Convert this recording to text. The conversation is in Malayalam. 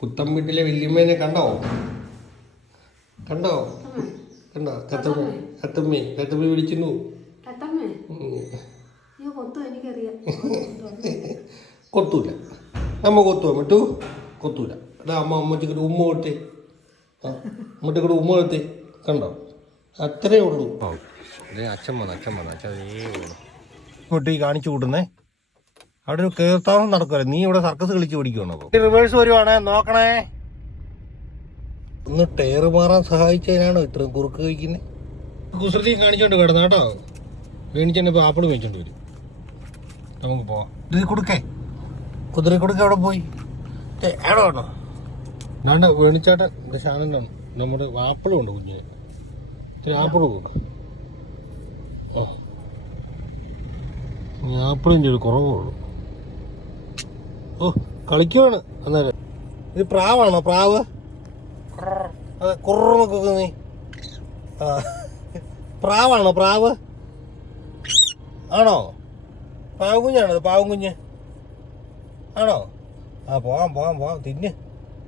പുത്തൻ വീട്ടിലെ വല്യമ്മേനെ കണ്ടോ? കണ്ടോ? കണ്ടോ? കത്തമ്മ കത്തമ്മേ കത്തമ്മ വിളിക്കുന്നു. കൊത്തൂല. നമ്മ കൊത്തുവാ മറ്റു കൊത്തൂല. അതാ അമ്മ അമ്മച്ചിക്കൂടെ ഉമ്മ കൊടുത്തേ. ആ അമ്മച്ചിക്കൊരു ഉമ്മ കൊടുത്തേ. കണ്ടോ? അത്രേ ഉള്ളൂ. അച്ഛൻ വന്നു അച്ഛൻ വന്നു. അച്ഛൻ ഇങ്ങോട്ട് ഈ കാണിച്ചു കൂട്ടുന്നേ. അവിടെ ഒരു കേർത്താവം നടക്കുമല്ലോ നീ ഇവിടെ സർക്കസ് കളിച്ച് പിടിക്കണം റിവേഴ്സ് വരുവാണേ നോക്കണേ. ഒന്ന് ടയർ മാറാൻ സഹായിച്ചതിനാണോ ഇത്രയും കുറുക്ക് കഴിക്കുന്നത് കുസൃതി കാണിച്ചോണ്ട് കിടന്ന കേട്ടോ വേണിച്ചെന്നെ ഇപ്പൊ ആപ്പിൾ മേടിച്ചോണ്ട് വരും. നമുക്ക് പോവാം. ഇത് കൊടുക്കേ. കുതിരി കൊടുക്ക അവിടെ പോയി. എവിടെ വേണോ നാണ്ട വേണിച്ചാട്ടൻ ഇത് ഷാനനാണ് നമ്മുടെ ആപ്പിളും ഉണ്ട് കുഞ്ഞിന്. ഇത്തിരി ആപ്പിളും ഉണ്ട് ഓ. ആപ്പിളിന്റെ ഒരു കുറവുള്ളൂ ഓ കളിക്കുവാണ് അന്നേരം. ഇത് പ്രാവാണോ? പ്രാവ്? അതെ കുറവൊക്കെ നീ. ആ. പ്രാവാണോ? പ്രാവ്? ആണോ? പാവം കുഞ്ഞാണോ പാവം കുഞ്ഞ് ആണോ? ആ പോകാം പോകാം പോകാം തിന്ന്.